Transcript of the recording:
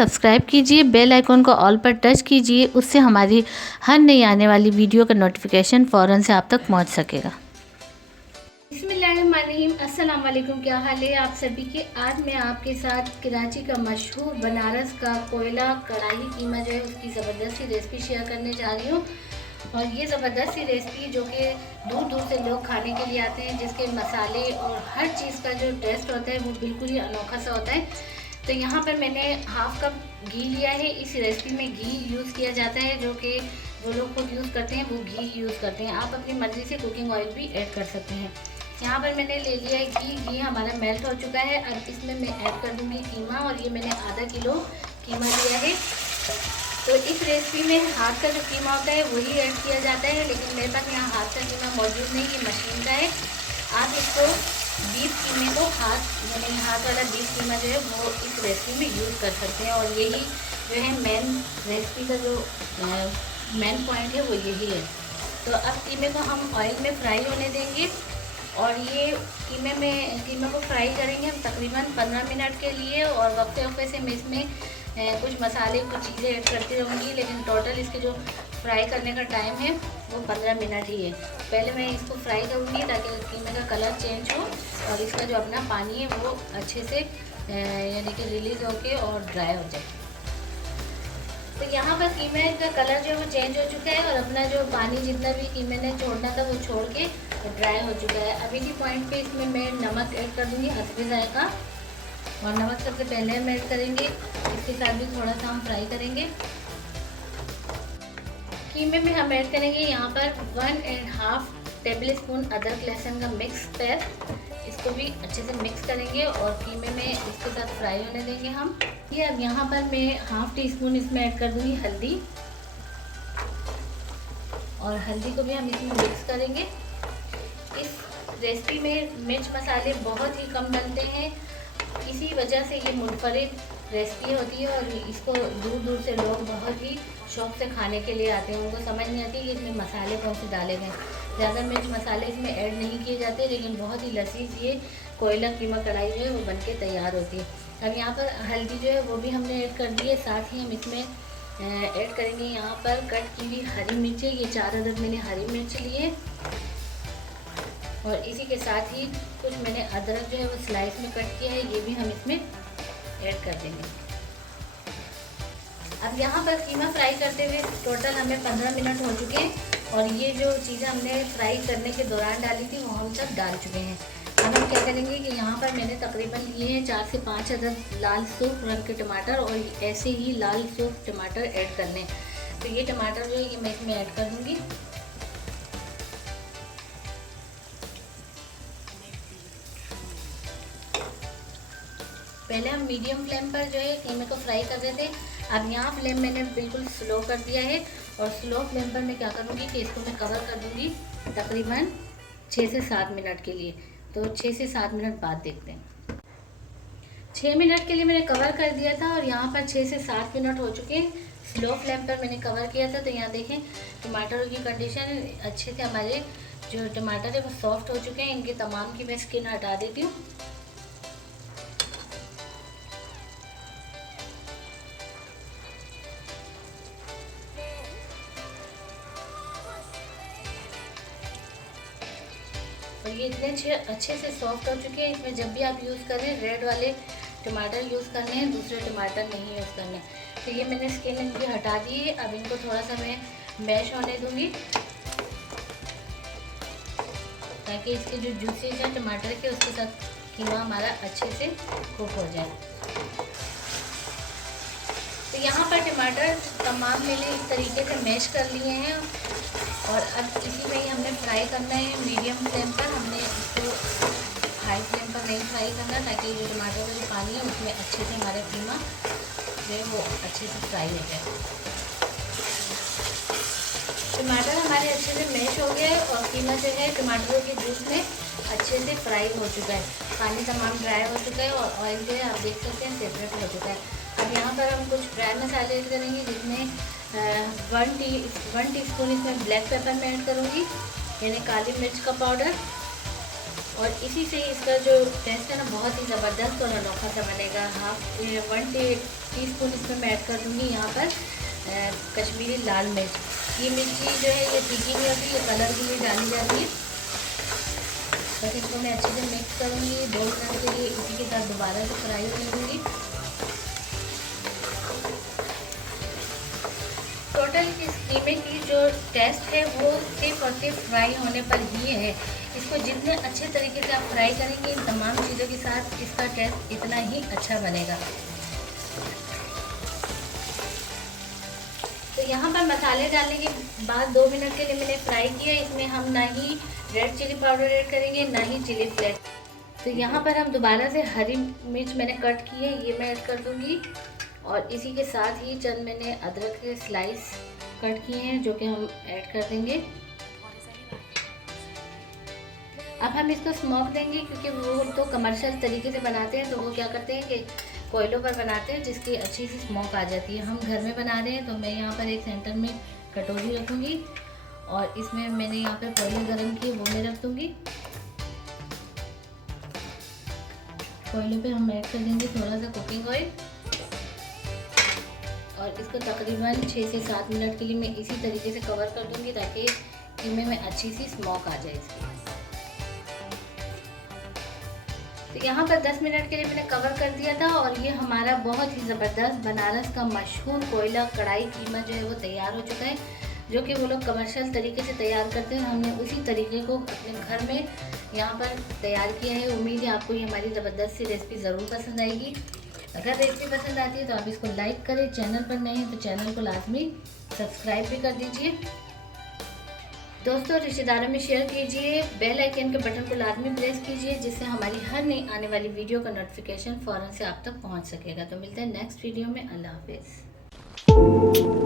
Subscribe कीजिए, bell icon को all पर टच कीजिए, उससे हमारी हर नई आने वाली वीडियो का नोटिफिकेशन फ़ौरन से आप तक पहुंच सकेगा। बिस्मिल्लाहिर्रहमानिर्रहीम, अस्सलाम वालेकुम। क्या हाल है आप सभी के। आज मैं आपके साथ कराची का मशहूर बनारस का कोयला कढ़ाई कीमा जो है उसकी ज़बरदस्त सी रेसिपी शेयर करने जा रही हूँ। और ये ज़बरदस्त सी रेसिपी जो कि दूर दूर से लोग खाने के लिए आते हैं, जिसके मसाले और हर चीज़ का जो टेस्ट होता है वो बिल्कुल ही अनोखा सा होता है। तो यहाँ पर मैंने हाफ़ कप घी लिया है। इस रेसिपी में घी यूज़ किया जाता है, जो कि जो लोग खुद यूज़ करते हैं वो घी यूज़ करते हैं। आप अपनी मर्ज़ी से कुकिंग ऑयल भी ऐड कर सकते हैं। यहाँ पर मैंने ले लिया है घी हमारा मेल्ट हो चुका है। अब इसमें मैं ऐड कर दूँगी कीमा, और ये मैंने आधा किलो कीमा लिया है। तो इस रेसिपी में हाथ का जो कीमा होता है वही ऐड किया जाता है, लेकिन मेरे पास यहाँ हाथ का कीमा मौजूद नहीं, ये मशीन का है। आप इसको बीफ कीमे को यानी हाथ वाला बीफ कीमा जो है वो इस रेसिपी में यूज़ कर सकते हैं। और यही जो है मेन रेसिपी का जो मेन पॉइंट है वो यही है। तो अब कीमे को हम ऑयल में फ्राई होने देंगे, और ये कीमे को फ्राई करेंगे हम तकरीबन 15 मिनट के लिए। और वक्फे वक्फे से मैं इसमें कुछ मसाले कुछ चीज़ें ऐड करती रहूँगी, लेकिन टोटल इसके जो फ्राई करने का टाइम है वो 15 मिनट ही है। पहले मैं इसको फ्राई करूँगी ताकि कीमे का कलर चेंज हो और इसका जो अपना पानी है वो अच्छे से यानी कि रिलीज़ होके और ड्राई हो जाए। तो यहाँ पर कीमे का कलर जो है वो चेंज हो चुका है, और अपना जो पानी जितना भी कीमे ने छोड़ना था वो छोड़ के ड्राई हो चुका है। अभी इसी पॉइंट पे इसमें मैं नमक ऐड कर दूँगी, हस्बे जायका। और नमक सबसे पहले हम ऐड करेंगे, इसके साथ भी थोड़ा सा हम फ्राई करेंगे। कीमे में हम ऐड करेंगे यहाँ पर 1.5 टेबल स्पून अदरक लहसुन का मिक्स पेस्ट। इसको भी अच्छे से मिक्स करेंगे और कीमे में इसके साथ फ्राई होने देंगे हम। ये अब यहाँ पर मैं हाफ़ टी स्पून इसमें ऐड कर दूँगी हल्दी, और हल्दी को भी हम इसमें मिक्स करेंगे। इस रेसिपी में मिर्च मसाले बहुत ही कम डलते हैं, इसी वजह से ये मुनफरिद रेसिपी होती है। और इसको दूर दूर से लोग बहुत ही शौक़ से खाने के लिए आते हैं। उनको समझ नहीं आती कि इसमें मसाले कौन से डाले गए। ज़्यादा मिर्च मसाले इसमें ऐड नहीं किए जाते, लेकिन बहुत ही लजीज ये कोयला कीमा कढ़ाई जो है वो बनके तैयार होती है। अब यहाँ पर हल्दी जो है वो भी हमने ऐड कर दी है। साथ ही हम इसमें ऐड करेंगे यहाँ पर कट की हुई हरी मिर्चें। ये 4 अदद मैंने हरी मिर्च लिए, और इसी के साथ ही कुछ मैंने अदरक जो है वो स्लाइस में कट किया है, ये भी हम इसमें ऐड कर देंगे। अब यहाँ पर कीमा फ्राई करते हुए टोटल हमें 15 मिनट हो चुके हैं, और ये जो चीज़ें हमने फ्राई करने के दौरान डाली थी वो हम सब डाल चुके हैं। अब हम क्या करेंगे कि यहाँ पर मैंने तकरीबन लिए हैं 4 से 5 अदद लाल सूख रंग के टमाटर, और ऐसे ही लाल सूख टमाटर ऐड करने। तो ये टमाटर जो है ये मैं इसमें ऐड कर दूँगी। पहले हम मीडियम फ्लेम पर जो है कीमे को फ्राई कर रहे थे। अब यहाँ फ्लेम मैंने बिल्कुल स्लो कर दिया है, और स्लो फ्लेम पर मैं क्या करूँगी कि इसको मैं कवर कर दूँगी तकरीबन 6 से 7 मिनट के लिए। तो 6 से 7 मिनट बाद देखते हैं। 6 मिनट के लिए मैंने कवर कर दिया था, और यहाँ पर 6 से 7 मिनट हो चुके हैं। स्लो फ्लेम पर मैंने कवर किया था। तो यहाँ देखें टमाटरों की कंडीशन अच्छे से, हमारे जो टमाटर है वो सॉफ्ट हो चुके हैं। इनकी तमाम की मैं स्किन हटा देती हूँ। और ये इतने अच्छे से सॉफ्ट हो चुके हैं। इसमें जब भी आप यूज़ करें रेड वाले टमाटर यूज़ करने हैं, दूसरे टमाटर नहीं यूज़ करने। तो ये मैंने स्किन इनकी हटा दी है। अब इनको थोड़ा सा मैं मैश होने दूँगी, ताकि इसके जो जूसेस हैं टमाटर के उसके साथ कीमा हमारा अच्छे से कुक हो जाए। तो यहाँ पर टमाटर तमाम मैंने इस तरीके से मैश कर लिए हैं, और अब इसी में ही हमने फ्राई करना है मीडियम फ्लेम पर। हमने इसको हाई फ्लेम पर नहीं फ्राई करना, ताकि जो टमाटर का जो पानी है उसमें अच्छे से हमारा कीमा जो है वो अच्छे से फ्राई हो जाए। टमाटर हमारे अच्छे से मैश हो गया है, और कीमा जो है टमाटरों के जूस में अच्छे से फ्राई हो चुका है। पानी तमाम ड्राई हो चुका है, और ऑयल जो है आप देख सकते हैं सेपरेट हो चुका है। अब यहाँ पर हम कुछ ड्राई मसाले ऐड करेंगे, जिसमें 1 टीस्पून इसमें ब्लैक पेपर में ऐड करूँगी, यानी काली मिर्च का पाउडर। और इसी से इसका जो टेस्ट है ना बहुत ही ज़बरदस्त और अनोखा सा बनेगा। 1 टीस्पून इसमें मैं ऐड कर दूँगी यहाँ पर कश्मीरी लाल मिर्च। ये मिर्ची जो है ये तीखी नहीं होती, ये कलर के लिए डाली जाती है। बस इसको मैं अच्छे से मिक्स करूँगी 2 मिनट के लिए। इसी के साथ दोबारा से फ्राई कर दूँगी। टोटल इस कीमे की जो टेस्ट है वो सिर्फ और सिर्फ फ्राई होने पर ही है। इसको जितने अच्छे तरीके से आप फ्राई करेंगे इन तमाम चीज़ों के साथ इसका टेस्ट इतना ही अच्छा बनेगा। तो यहाँ पर मसाले डालने के बाद 2 मिनट के लिए मैंने फ्राई किया। इसमें हम ना ही रेड चिली पाउडर ऐड करेंगे ना ही चिली फ्लेक्स। तो यहाँ पर हम दोबारा से हरी मिर्च मैंने कट की है ये मैं ऐड कर दूँगी। और इसी के साथ ही चंद मैंने अदरक के स्लाइस कट किए हैं जो कि हम ऐड कर देंगे। अब हम इसको स्मोक देंगे क्योंकि वो तो कमर्शियल तरीके से बनाते हैं, तो वो क्या करते हैं कि कोयलों पर बनाते हैं जिसकी अच्छी सी स्मोक आ जाती है। हम घर में बना रहे हैं तो मैं यहाँ पर एक सेंटर में कटोरी रखूँगी और इसमें मैंने यहाँ पर कोयले गर्म किए वो मैं रख दूँगी। कोयले पे हम ऐड कर देंगे थोड़ा सा कुकिंग ऑयल और इसको तकरीबन 6 से 7 मिनट के लिए मैं इसी तरीके से कवर कर दूंगी ताकि कीमे में अच्छी सी स्मोक आ जाए इसकी। तो यहाँ पर 10 मिनट के लिए मैंने कवर कर दिया था और ये हमारा बहुत ही ज़बरदस्त बनारस का मशहूर कोयला कढ़ाई कीमा जो है वो तैयार हो चुका है, जो कि वो लोग कमर्शियल तरीके से तैयार करते हैं। हमने उसी तरीके को अपने घर में यहाँ पर तैयार किया है। उम्मीद है आपको ये हमारी ज़बरदस्त सी रेसिपी ज़रूर पसंद आएगी। अगर रेसिपी पसंद आती है तो आप इसको लाइक करें, चैनल पर नए हैं तो चैनल को लाजमी सब्सक्राइब भी कर दीजिए। दोस्तों रिश्तेदारों में शेयर कीजिए, बेल आइकन के बटन को लाजमी प्रेस कीजिए जिससे हमारी हर नई आने वाली वीडियो का नोटिफिकेशन फ़ौरन से आप तक पहुंच सकेगा। तो मिलते हैं नेक्स्ट वीडियो में। अल्लाह हाफिज़।